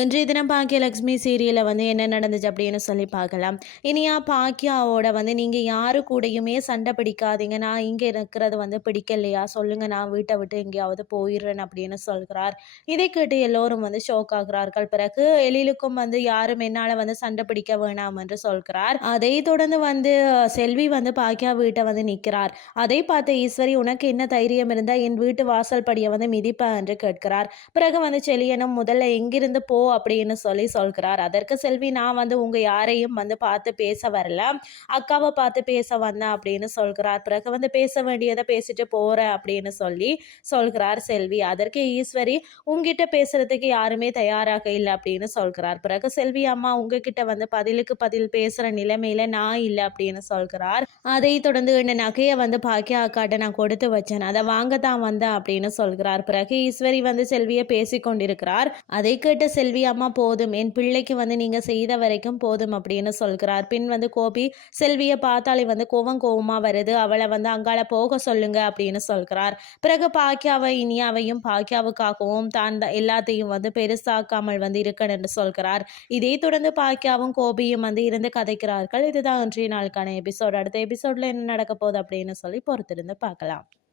இன்றைய தினம் பாக்கியலக்ஷ்மி சீரியலில் வந்து என்ன நடந்துச்சு அப்படின்னு சொல்லி பார்க்கலாம். இனியா பாக்கியாவோட வந்து நீங்கள் யாரு கூடயுமே சண்டை பிடிக்காதீங்க. நான் இங்கே இருக்கிறது வந்து பிடிக்கலையா? சொல்லுங்கள் நான் வீட்டை விட்டு எங்கேயாவது போயிடுறேன் அப்படின்னு சொல்கிறார். இதை கேட்டு எல்லோரும் வந்து ஷோக் ஆகிறார்கள். பிறகு எழிலுக்கும் வந்து யாரும் என்னால் வந்து சண்டை பிடிக்க வேணாம் என்று சொல்கிறார். அதை தொடர்ந்து வந்து செல்வி வந்து பாக்கியா வீட்டை வந்து நிற்கிறார். அதை பார்த்த ஈஸ்வரி உனக்கு என்ன தைரியம் இருந்தால் என் வீட்டு வாசல் படியை வந்து மிதிப்பா என்று கேட்கிறார். பிறகு வந்து செலியனும் முதல்ல எங்கிருந்து போ அப்படின்னு சொல்லி சொல்கிறார். அதற்கு செல்வி நான் வந்து உங்கள் யாரையும் வந்து பார்த்து பேச வரல. அக்காவை பார்த்து பேச வந்தேன் அப்படின்னு சொல்கிறார். பிறகு வந்து பேச வேண்டியதை பேசிட்டு போகிறேன் அப்படின்னு சொல்லி சொல்கிறார் செல்வி. அதற்கு ஈஸ்வரி உங்ககிட்ட பேசுறதுக்கு யாருமே தயாராக இல்லை அப்படின்னு சொல்கிறார். பிறகு செல்வி அம்மா உங்ககிட்ட வந்து பதிலுக்கு பதில் பேசுகிற நிலைமையில நான் இல்லை அப்படின்னு சொல்கிறார். அதை தொடர்ந்து இந்த நகையை வந்து பாக்கியா அக்காட்ட நான் கொடுத்து வச்சேன். அதை வாங்க தான் வந்தேன் அப்படின்னு சொல்கிறார். பிறகு ஈஸ்வரி வந்து செல்வியை பேசி கொண்டிருக்கிறார் அதை கேட்ட செல்வி அம்மா போதும். என் பிள்ளைக்கு வந்து நீங்கள் செய்த வரைக்கும் போதும் அப்படின்னு சொல்கிறார். பின் வந்து கோபி செல்வியை பார்த்தாலே வந்து கோவம் கோவமாக வருது. அவளை வந்து அங்கால போக சொல்லுங்க அப்படின்னு சொல்கிறார். பிறகு பாக்கியாவை இனியாவையும் பாக்கியாவுக்காகவும் தான் எல்லாத்தையும் வந்து பெருசாக்காமல் வந்து இருக்கணும் என்று சொல்கிறார். இதை தொடர்ந்து பாக்கியாவும் கோபியும் வந்து இருந்து கதைக்கிறார்கள். இதுதான் இன்றைய நாளுக்கான எபிசோட். அடுத்த எபிசோட்ல என்ன நடக்க போகுது அப்படின்னு சொல்லி பொறுத்திருந்து பார்க்கலாம்.